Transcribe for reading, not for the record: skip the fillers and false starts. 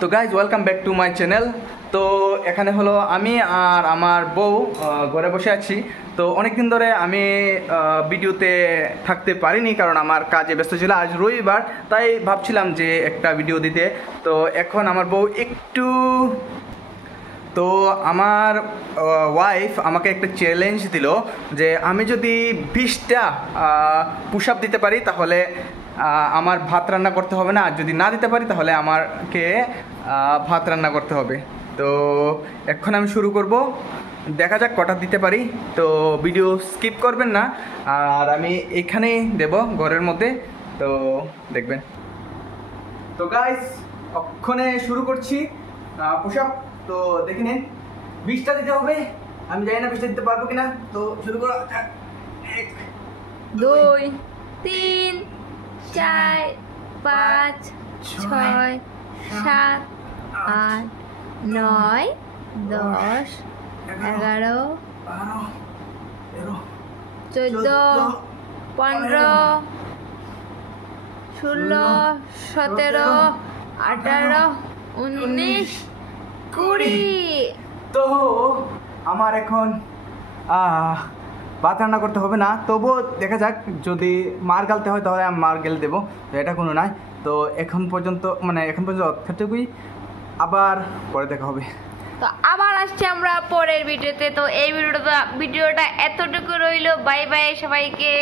তো guys welcome back to my channel. তো এখানে হলো আমি আর আমার বউ ঘরে বসে আছি। তো অনেকদিন ধরে আমি ভিডিওতে থাকতে পারিনি, কারণ আমার কাজে ব্যস্ত ছিল। আজ রবিবার, তাই ভাবছিলাম যে একটা ভিডিও দিতে। তো এখন আমার বউ একটু তো আমার ওয়াইফ আমাকে একটা চ্যালেঞ্জ দিল যে আমি যদি 20টা পুশ আপ দিতে পারি তাহলে আমার ভাত রান্না করতে হবে না, আর যদি না দিতে পারি তাহলে আমাকে ভাত রান্না করতে হবে। তো এখন আমি শুরু করব, দেখা যাক কটা দিতে পারি। তো ভিডিও স্কিপ করবেন না, আর আমি এখানেই দেব ঘরের মধ্যে, তো দেখবেন। তো গাইস অক্ষণে শুরু করছি পুশ আপ। তো দেখে নিন, 20টা দিতে হবে। আমি জানি না 20টা দিতে পারবো কিনা। তো শুরু করো। 1 2 3 4 5 6 7 8 9 10 11 14 15 16 17 18 19 20। তো আমার এখন ভাত রান্না করতে হবে না, তবুও দেখা যাক, যদি মার গালতে হয় তাহলে আমি মার গেলে দেবো, তো এটা কোনো নাই। তো এখন পর্যন্ত অতটুকুই, আবার পরে দেখা হবে। তো আবার আসছি আমরা পরের ভিডিওতে। তো এই ভিডিওটা এতটুকু রইলো। বাই বাই সবাইকে।